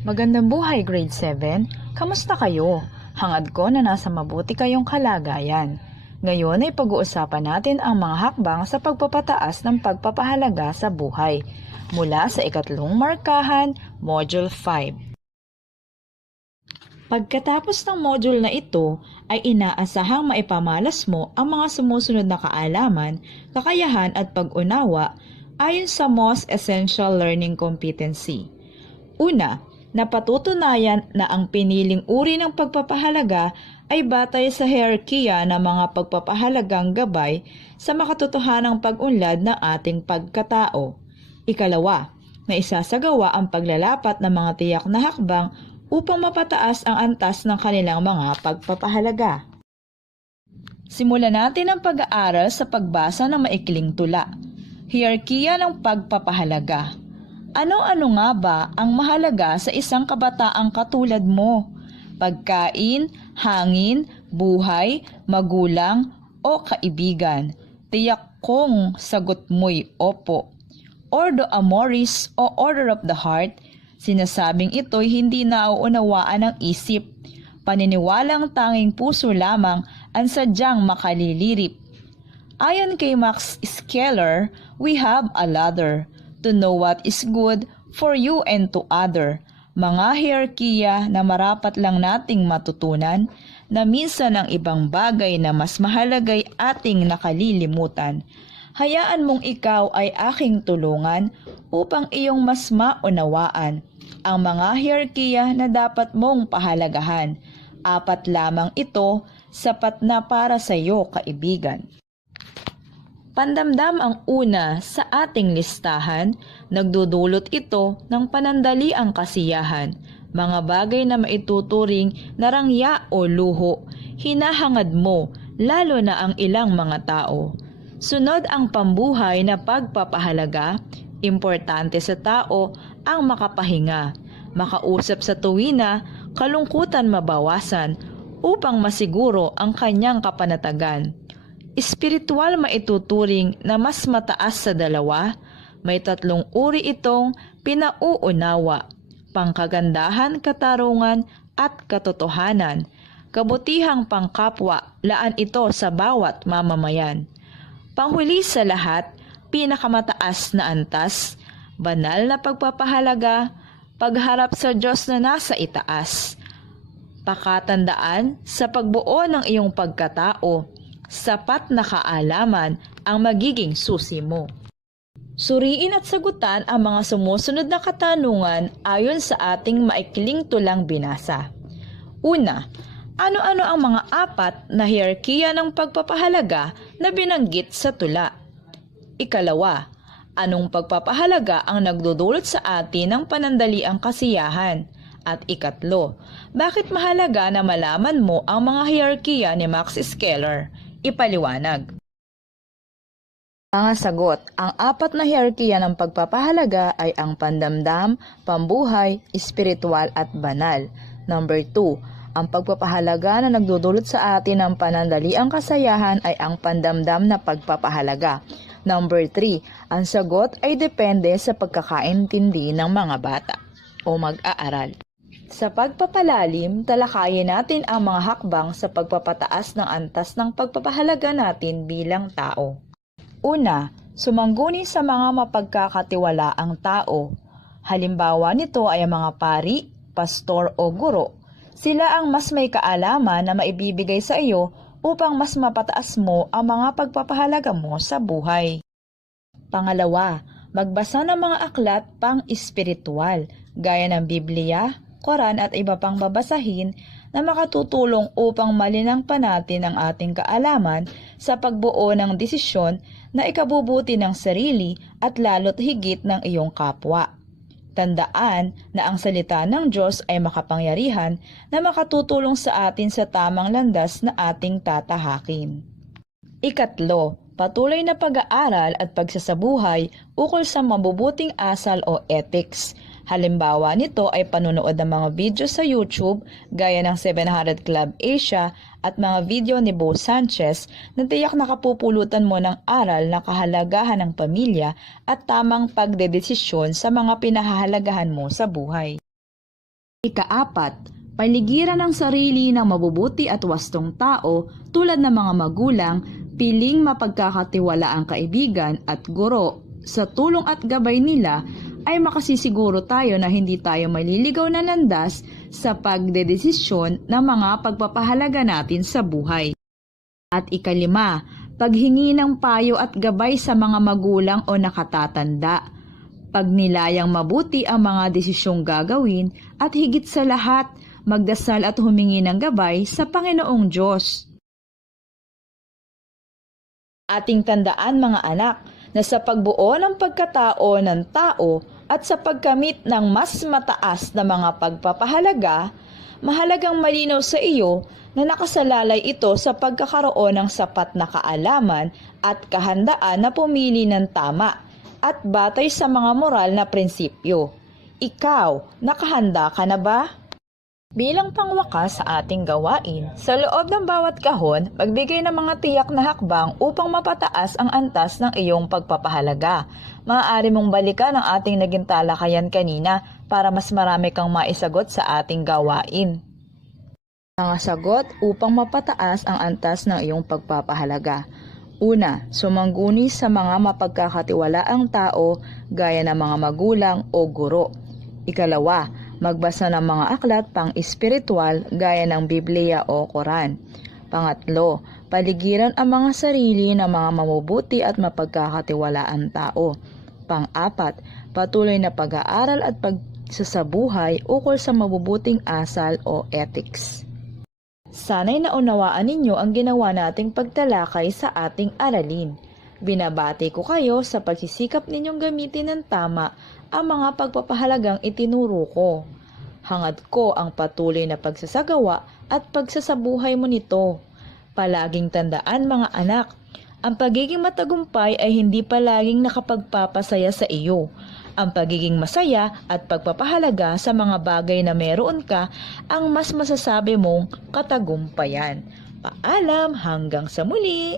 Magandang buhay, Grade 7. Kamusta kayo? Hangad ko na nasa mabuti kayong kalagayan. Ngayon ay pag-uusapan natin ang mga hakbang sa pagpapataas ng pagpapahalaga sa buhay. Mula sa ikatlong markahan, Module 5. Pagkatapos ng module na ito, ay inaasahang maipamalas mo ang mga sumusunod na kaalaman, kakayahan at pag-unawa ayon sa most essential learning competency. Una, napatutunayan na ang piniling uri ng pagpapahalaga ay batay sa hierarkiya ng mga pagpapahalagang gabay sa makatotohanang pag-unlad ng ating pagkatao. Ikalawa, na isasagawa ang paglalapat ng mga tiyak na hakbang upang mapataas ang antas ng kanilang mga pagpapahalaga. Simulan natin ang pag-aaral sa pagbasa ng maikling tula. Hierarkiya ng pagpapahalaga. Ano-ano nga ba ang mahalaga sa isang kabataang katulad mo? Pagkain, hangin, buhay, magulang, o kaibigan? Tiyak kong sagot mo'y opo. Ordo Amoris o Order of the Heart, sinasabing ito'y hindi nauunawaan ng isip. Paniniwalang tanging puso lamang ang sadyang makalilirip. Ayon kay Max Scheler, we have a ladder to know what is good for you and to other. Mga hierarkiya na marapat lang nating matutunan na minsan ang ibang bagay na mas mahalagay ating nakalilimutan. Hayaan mong ikaw ay aking tulungan upang iyong mas maunawaan ang mga hierarkiya na dapat mong pahalagahan. 4 lamang ito, sapat na para sa iyo, kaibigan. Pandamdam ang una sa ating listahan, nagdudulot ito ng panandaliang kasiyahan. Mga bagay na maituturing na rangya o luho, hinahangad mo, lalo na ang ilang mga tao. Sunod ang pambuhay na pagpapahalaga, importante sa tao ang makapahinga, makausap sa tuwina, kalungkutan mabawasan, upang masiguro ang kanyang kapanatagan. Espiritual maituturing na mas mataas sa dalawa, may 3 uri itong pinauunawa: pangkagandahan, katarungan, at katotohanan. Kabutihang pangkapwa, laan ito sa bawat mamamayan. Panghuli sa lahat, pinakamataas na antas, banal na pagpapahalaga, pagharap sa Diyos na nasa itaas. Pakatandaan sa pagbuo ng iyong pagkatao, sapat na kaalaman ang magiging susi mo. Suriin at sagutan ang mga sumusunod na katanungan ayon sa ating maikling tulang binasa. Una, ano-ano ang mga 4 na hierarkiya ng pagpapahalaga na binanggit sa tula? Ikalawa, anong pagpapahalaga ang nagdudulot sa atin ng panandaliang kasiyahan? At ikatlo, bakit mahalaga na malaman mo ang mga hierarkiya ni Max Scheler? Ipaliwanag. Mga sagot, ang 4 na hierarkiya ng pagpapahalaga ay ang pandamdam, pambuhay, espiritual at banal. Number 2, ang pagpapahalaga na nagdudulot sa atin ng panandaliang kasayahan ay ang pandamdam na pagpapahalaga. Number 3, ang sagot ay depende sa pagkakaintindi ng mga bata o mag-aaral. Sa pagpapalalim, talakayin natin ang mga hakbang sa pagpapataas ng antas ng pagpapahalaga natin bilang tao. Una, sumangguni sa mga mapagkakatiwalaang tao. Halimbawa nito ay ang mga pari, pastor o guro. Sila ang mas may kaalaman na maibibigay sa iyo upang mas mapataas mo ang mga pagpapahalaga mo sa buhay. Pangalawa, magbasa ng mga aklat pang-espiritual gaya ng Biblia, Quran at iba pang babasahin na makatutulong upang malinang pa natin ang ating kaalaman sa pagbuo ng desisyon na ikabubuti ng sarili at lalo't higit ng iyong kapwa. Tandaan na ang salita ng Diyos ay makapangyarihan na makatutulong sa atin sa tamang landas na ating tatahakin. Ikatlo, patuloy na pag-aaral at pagsasabuhay ukol sa mabubuting asal o ethics. Halimbawa nito ay panunood ng mga video sa YouTube gaya ng 700 Club Asia at mga video ni Bo Sanchez na tiyak nakapupulutan mo ng aral na kahalagahan ng pamilya at tamang pagdedesisyon sa mga pinahahalagahan mo sa buhay. Ikaapat, paligiran ang sarili ng mabubuti at wastong tao tulad ng mga magulang, piling mapagkakatiwalaang kaibigan at guro. Sa tulong at gabay nila ay makasisiguro tayo na hindi tayo maliligaw na landas sa pagdedesisyon ng mga pagpapahalaga natin sa buhay. At ikalima, paghingi ng payo at gabay sa mga magulang o nakatatanda. Pagnilayang mabuti ang mga desisyong gagawin at higit sa lahat, magdasal at humingi ng gabay sa Panginoong Diyos. Ating tandaan mga anak na sa pagbuo ng pagkatao ng tao at sa pagkamit ng mas mataas na mga pagpapahalaga, mahalagang malinaw sa iyo na nakasalalay ito sa pagkakaroon ng sapat na kaalaman at kahandaan na pumili ng tama at batay sa mga moral na prinsipyo. Ikaw, nakahanda ka na ba? Bilang pangwakas sa ating gawain, sa loob ng bawat kahon, magbigay ng mga tiyak na hakbang upang mapataas ang antas ng iyong pagpapahalaga. Maaari mong balikan ang ating naging talakayan kanina para mas marami kang maisagot sa ating gawain. Mga sagot upang mapataas ang antas ng iyong pagpapahalaga. Una, sumangguni sa mga mapagkakatiwalaang tao gaya ng mga magulang o guro. Ikalawa, magbasa ng mga aklat pang-espiritual gaya ng Biblia o Quran. Pangatlo, paligiran ang mga sarili ng mga mabubuti at mapagkakatiwalaan tao. Pang-apat, patuloy na pag-aaral at pagsasabuhay ukol sa mabubuting asal o ethics. Sana'y naunawaan ninyo ang ginawa nating pagtalakay sa ating aralin. Binabati ko kayo sa pagsisikap ninyong gamitin ng tama ang mga pagpapahalagang itinuro ko. Hangad ko ang patuloy na pagsasagawa at pagsasabuhay mo nito. Palaging tandaan mga anak, ang pagiging matagumpay ay hindi palaging nakapagpapasaya sa iyo. Ang pagiging masaya at pagpapahalaga sa mga bagay na meron ka ang mas masasabi mong katagumpayan. Paalam hanggang sa muli!